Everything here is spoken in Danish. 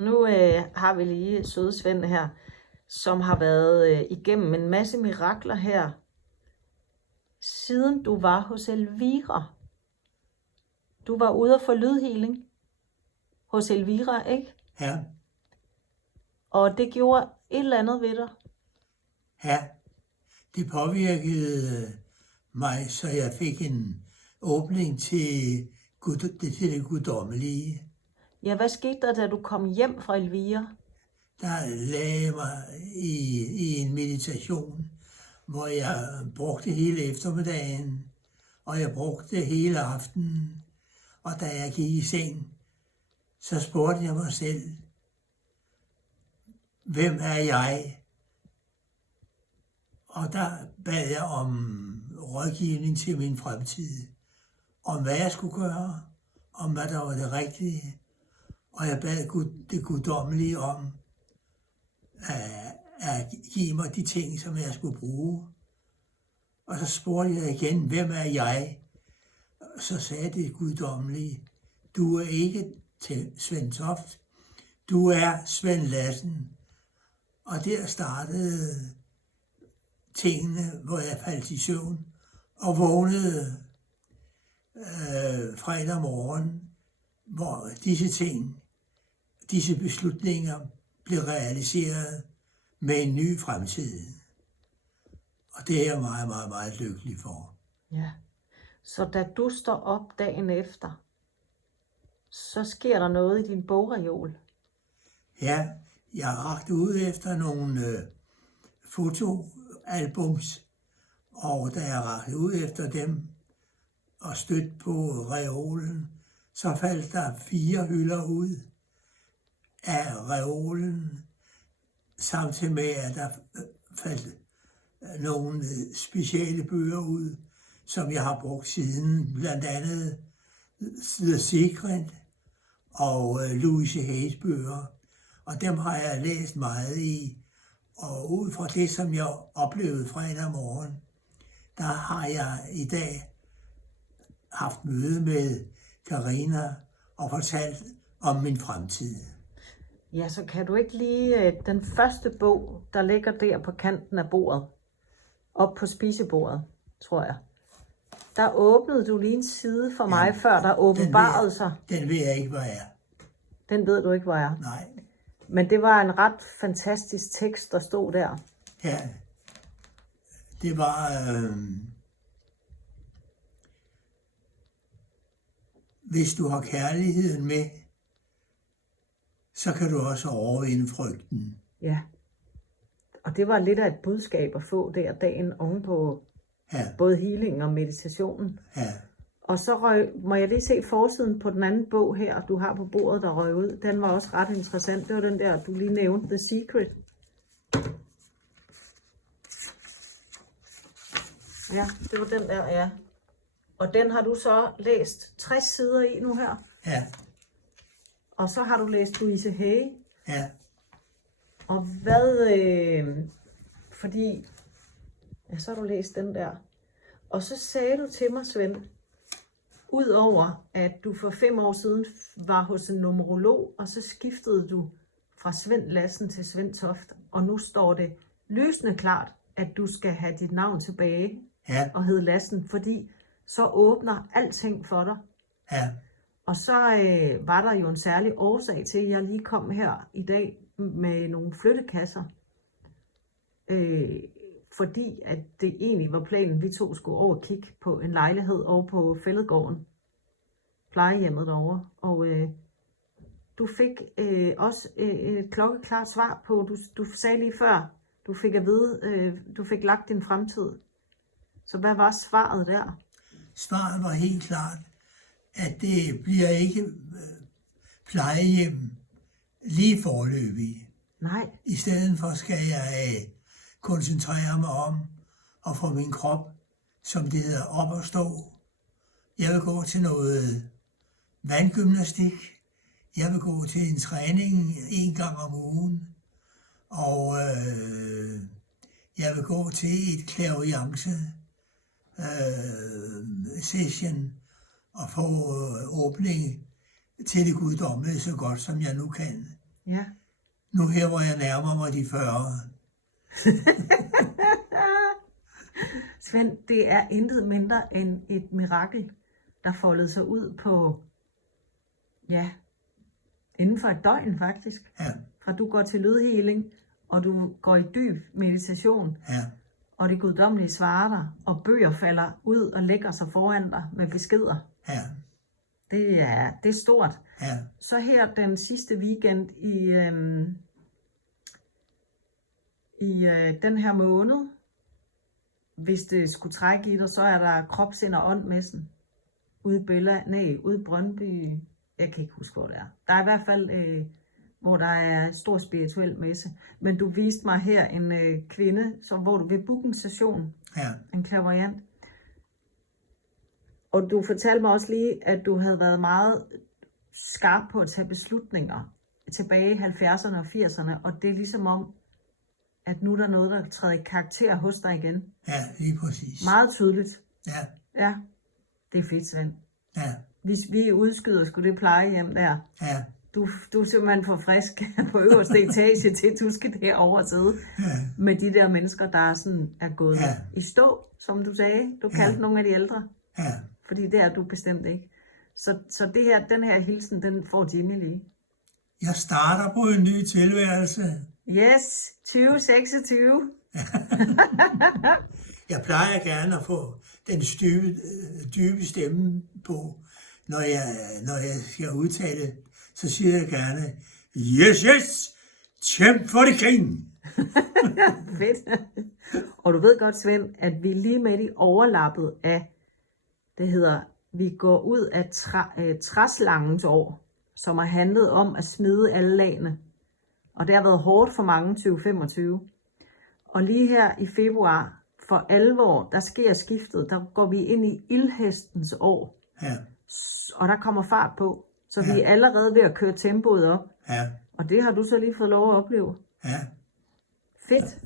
Nu har vi lige søde Svend her, som har været igennem en masse mirakler her, siden du var hos Elvira. Du var ude at få lydhealing hos Elvira, ikke? Ja, Og det gjorde et eller andet ved dig. ja. Det påvirkede mig, så jeg fik en åbning til det guddommelige. Ja, hvad skete der, da du kom hjem fra Elvira? Der lagde jeg mig i en meditation, hvor jeg brugte hele eftermiddagen, og jeg brugte hele aftenen. Og da jeg gik i seng, så spurgte jeg mig selv, hvem er jeg? Og der bad jeg om rådgivning til min fremtid, om hvad jeg skulle gøre, om hvad der var det rigtige. Og jeg bad det guddommelige om at give mig de ting, som jeg skulle bruge. Og så spurgte jeg igen, hvem er jeg? Så sagde det guddommelige, du er ikke til Svend Toft, du er Svend Lassen. Og der startede tingene, hvor jeg faldt i søvn og vågnede fredag morgen, hvor disse beslutninger blev realiseret med en ny fremtid. Og det er jeg meget, meget, meget lykkelig for. Ja. Så da du står op dagen efter, så sker der noget i din bogreol. Ja, jeg har rakt ud efter nogle fotoalbums, og da jeg rakte ud efter dem og stødte på reolen, så faldt der 4 hylder ud af reolen, samtidig med, at der faldt nogle specielle bøger ud, som jeg har brugt siden, blandt andet The Secret og Louise Hayes bøger. Og dem har jeg læst meget i, og ud fra det, som jeg oplevede fredag morgen, der har jeg i dag haft møde med Karina og fortalt om min fremtid. Ja, så kan du ikke lige den første bog, der ligger der på kanten af bordet, op på spisebordet, tror jeg. Der åbnede du lige en side for mig, før der åbenbarede sig. Den ved jeg ikke, hvad er. Den ved du ikke, hvor er. Nej. Men det var en ret fantastisk tekst, der stod der. Ja, det var... hvis du har kærligheden med, så kan du også overvinde frygten. Ja. Og det var lidt af et budskab at få der dagen ovenpå både healing og meditationen. Ja. Og så må jeg lige se forsiden på den anden bog her, du har på bordet, der røg ud. Den var også ret interessant. Det var den der, du lige nævnte, The Secret. Ja, det var den der, ja. Og den har du så læst 60 sider i nu her. Ja. Og så har du læst Louise Hay. Ja. Og hvad, fordi, ja, så har du læst den der. Og så sagde du til mig, Svend, udover at du for 5 år siden var hos en numerolog, og så skiftede du fra Svend Lassen til Svend Toft, og nu står det lysende klart, at du skal have dit navn tilbage og hedde Lassen, fordi så åbner alting for dig. Ja. Og så var der jo en særlig årsag til, at jeg lige kom her i dag med nogle flyttekasser. Fordi at det egentlig var planen, vi to skulle over og kigge på en lejlighed over på Fælledgården, plejehjemmet derovre. Og du fik også et klokkeklart svar på, du sagde lige før, du fik at vide, du fik lagt din fremtid. Så hvad var svaret der? Svaret var helt klart, at det bliver ikke plejehjem lige foreløbig. Nej. I stedet for skal jeg koncentrere mig om at få min krop, som det hedder, op at stå. Jeg vil gå til noget vandgymnastik. Jeg vil gå til en træning 1 gang om ugen. Og jeg vil gå til et clairvoyance session og få åbning til det guddommelige så godt, som jeg nu kan. Ja. Nu her, hvor jeg nærmer mig de 40. Svend, det er intet mindre end et mirakel, der foldede sig ud på, ja, inden for et døgn faktisk. Ja, Fra du går til lydhealing, og du går i dyb meditation, ja, og det guddommelige svarer dig, og bøger falder ud og lægger sig foran dig med beskeder. ja, Det er stort. ja, Så her den sidste weekend i den her måned, hvis det skulle trække i dig, så er der kropsind og åndmessen ude i Brøndby. Jeg kan ikke huske, hvor det er. Der er i hvert fald, hvor der er stor spirituel messe. Men du viste mig her en kvinde, hvor du vil booke en session, ja, en clairvoyant. Og du fortalte mig også lige, at du havde været meget skarp på at tage beslutninger tilbage i 70'erne og 80'erne, og det er ligesom om, at nu er der noget, der træder i karakter hos dig igen. ja, lige præcis. Meget tydeligt. Ja, Ja, det er fedt, Svend. ja, Hvis vi udskyder, skulle det plejehjem der. ja, Du er simpelthen for frisk på øverste etage til, at du skal derovre og sidde ja, med de der mennesker, der er gået Ja. i stå, som du sagde. Du kaldte nogle af de ældre, ja. fordi det er du bestemt ikke. Så den her hilsen, den får Jimmy lige. Jeg starter på en ny tilværelse. Yes, 2026. Jeg plejer gerne at få den dybe stemme på, når jeg skal udtale, så siger jeg gerne, yes, yes, champ for the king. Fedt. Og du ved godt, Svend, at vi lige midt i overlappet af, det hedder, vi går ud af træslangens år, som har handlet om at smide alle lagene. Og det har været hårdt for mange 2025. Og lige her i februar, for alvor, der sker skiftet. Der går vi ind i ildhestens år. Ja, Og der kommer fart på. Så vi Ja. er allerede ved at køre tempoet op. ja, Og det har du så lige fået lov at opleve. ja. Fedt.